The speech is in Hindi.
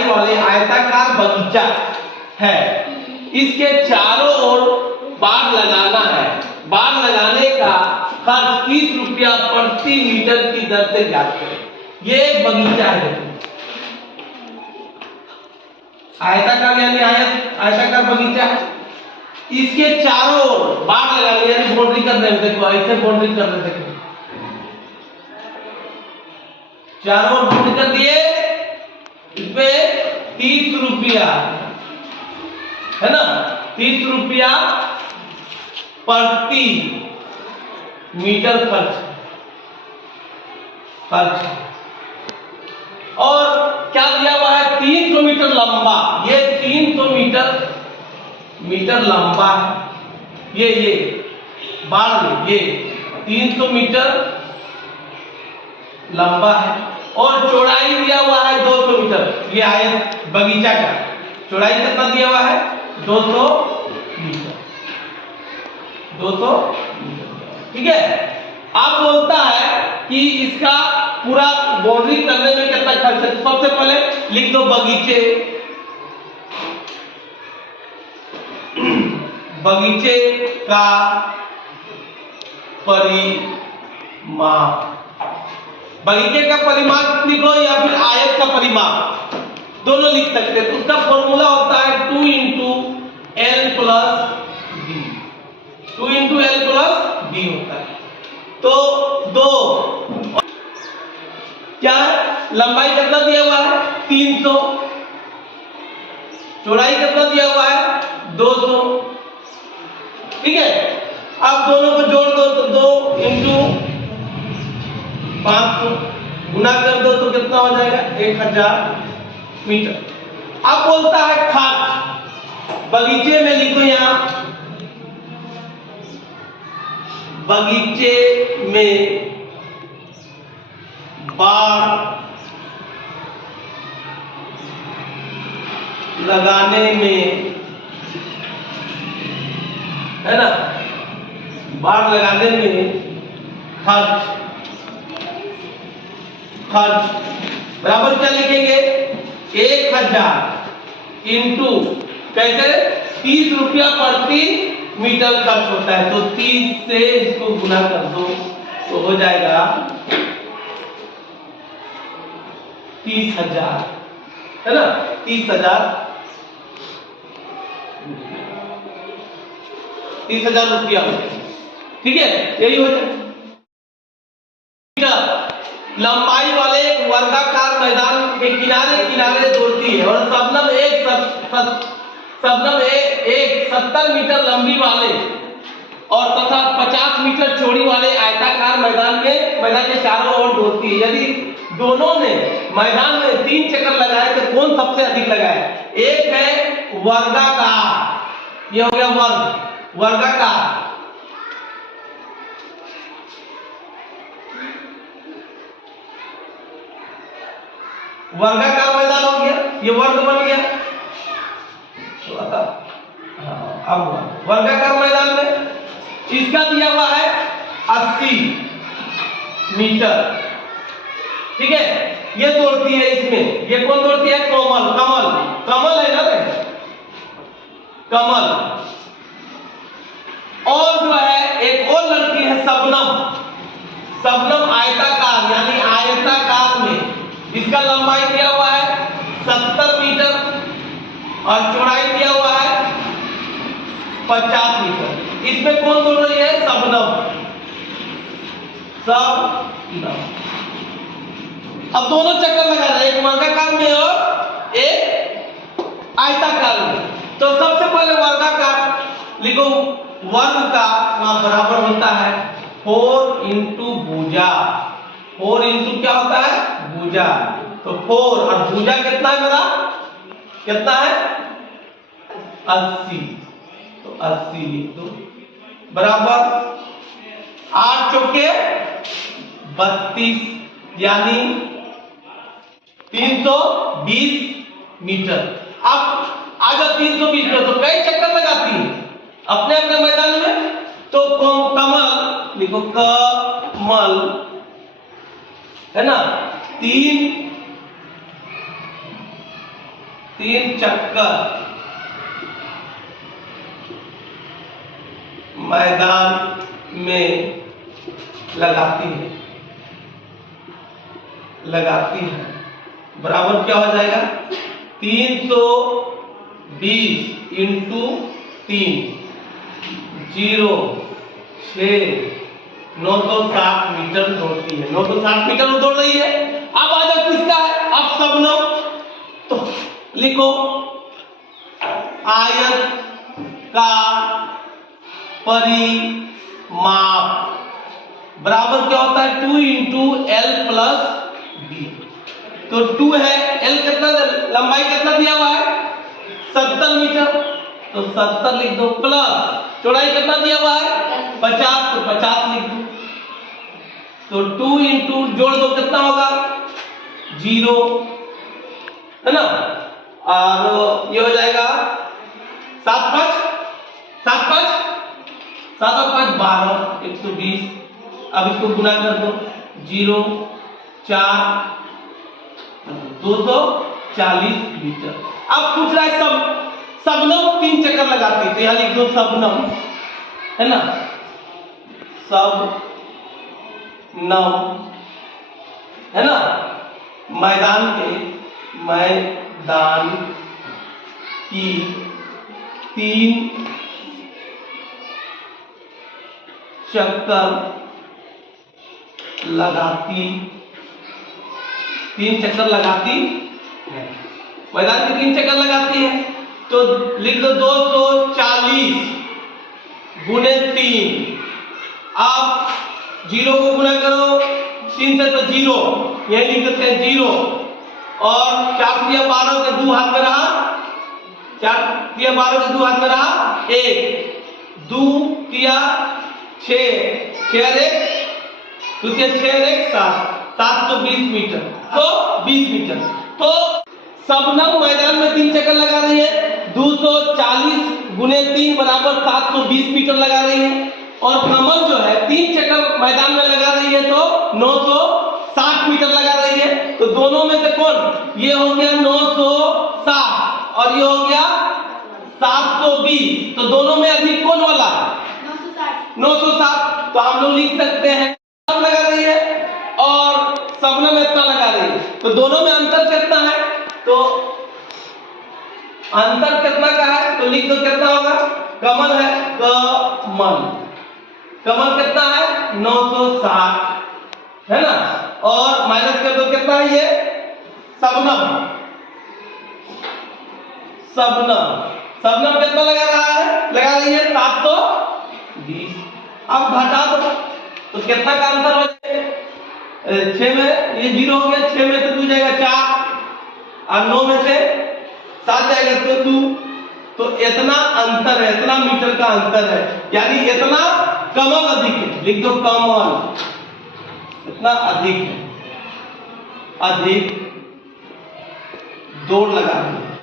लंबाई वाले आयताकार बगीचा है। इसके चारों ओर बाड़ लगाना है। बाड़ लगाने का खर्च 30 रुपया प्रति मीटर की दर से ज्ञात करें। ये एक बगीचा है, आयताकार यानी आयताकार बगीचा है। इसके चारों ओर बाड़ लगानी यानी बाउंड्री कर रहे हैं। देखो ऐसे बाउंड्री कर रहे थे, चारों ओर बाउंड्री कर दिए। इसमें 30 रुपया है ना, 30 रुपया प्रति मीटर खर्च। और क्या दिया हुआ है, 300 मीटर लंबा। ये 300 मीटर लंबा है। ये बाड़ ये 300 मीटर लंबा है और चौड़ाई दिया हुआ है 200 मीटर। ये आयत बगीचा का चौड़ाई कितना दिया हुआ है, 200 मीटर। 200 मीटर, ठीक है। अब बोलता है कि इसका पूरा बाउंड्री करने में कितना खर्च है। सबसे पहले लिख दो बगीचे का परिमाप। बगीचे का परिमाप लिखो या फिर आयत का परिमाप, दोनों लिख सकते हैं। तो उसका फॉर्मूला होता है 2 × L + D। 2 × L + D होता है। तो 2 क्या है, लंबाई कितना दिया हुआ है 300, चौड़ाई कितना दिया हुआ है 200, ठीक है। अब दोनों को जोड़ दो तो 2 × 500 गुना कर दो तो कितना हो जाएगा 1000 मीटर। अब बोलता है खर्च। बगीचे में लिखो यहां, बगीचे में बाड़ लगाने में, है ना, बाड़ लगाने में खर्च बराबर क्या लिखेंगे 1000 इंटू कैसे 30 रुपया प्रति मीटर खर्च होता है। तो 30 से इसको गुना कर दो तो हो जाएगा 30,000, है ना, 30,000 रुपया हो जाएगा, ठीक है। यही हो जाएगा। लंबाई वाले वर्गाकार मैदान के किनारे किनारे दौड़ती है और शबनम एक 70 मीटर लंबी वाले और तथा 50 मीटर चौड़ी वाले आयताकार मैदान के चारों ओर दौड़ती है। यदि दोनों ने मैदान में 3 चक्कर लगाए तो कौन सबसे अधिक लगाए। एक है वर्गाकार, ये हो गया वर्गाकार, वर्गाकार मैदान हो गया, ये वर्ग बन गया। अब वर्गाकार मैदान में इसका दिया हुआ है 80 मीटर, ठीक है। ये दौड़ती है इसमें, ये कौन दौड़ती है कमल है ना भाई, कमल। और जो है एक और लड़की है शबनम आयताकार यानी आयताकार में इसका लंबाई दिया हुआ है 70 मीटर और चौड़ाई दिया हुआ है 50 मीटर। इसमें कौन दौड़ रही है शबनम। अब दोनों चक्कर लगा रहे हैं, एक वर्गाकार में और एक आयताकार में। तो सबसे पहले वर्गाकार लिखो, वर्ग का बराबर होता है 4 × भुजा। 4 × क्या होता है भुजा, तो 4 और भुजा कितना है मेरा, कितना है 80, तो 80 लिख दो बराबर 8 चौके 32 यानी 320 मीटर। अब आ जाओ 320 मीटर, तो कई चक्कर लगाती है अपने अपने मैदान में। तो कमल लिखो, कमल है ना, 3 3 चक्कर मैदान में लगाती है बराबर क्या हो जाएगा 320 इंटू 3 0 6 960 मीटर दौड़ती है 960 मीटर दौड़ रही है। अब आ जाओ किसका है अब सबनम तो लिखो आयत का परिमाप बराबर क्या होता है 2 इंटू एल प्लस बी। तो 2 है एल कितना लंबाई कितना दिया हुआ है 70 मीटर तो 70 लिख दो प्लस चौड़ाई कितना दिया हुआ है 50 तो 50 लिख दो। तो 2 इंटू जोड़ दो कितना होगा 0 है ना और ये हो जाएगा 7 5 12 120। अब इसको गुना कर दो 0 4 240 मीटर। अब पूछ रहा है सबनम 3 चक्कर लगाती है तो यहां लिख दो सबनम है ना सबनम है ना मैदान की 3 चक्कर लगाती है मैदान की 3 चक्कर लगाती है तो लिख दो 240 गुने 3। अब 0 को गुना करो 3 से तो 0 यही लिख देते हैं 0 और 4 3 12 के 2 हाथ में रहा 4 3 12 के 2 हाथ में रहा 1 2 3 6 6 1 दूसरे 6 1 7 720 मीटर तो 20 मीटर। तो सबनम मैदान में 3 चक्कर लगा रही है 240 गुने 3 बराबर 720 मीटर लगा रही है और कमल जो है 3 चक्कर मैदान में लगा रही है तो 960 मीटर लगा रही है। तो दोनों में से कौन ये हो गया 960 और ये हो गया 720 तो दोनों में अधिक कौन वाला 960। तो हम लोग लिख सकते हैं लगा रही है और सबनम इतना लगा रही है तो दोनों में अंतर कितना है तो अंतर कितना का है तो लिख दो कितना होगा कमल है कमल कितना है 960 है ना और माइनस कर दो कितना है ये सबनम कितना लगा रही है 720। अब घटा दो तो कितना का अंतर हो जाएगा 6 में ये 0 हो गया 6 में से 2 जाएगा 4 और 9 में से 7 जाएगा तो 2 तो इतना अंतर है इतना मीटर का अंतर है यानी इतना कमल अधिक है लिख दो कमल इतना अधिक है अधिक दौड़ लगा रही है।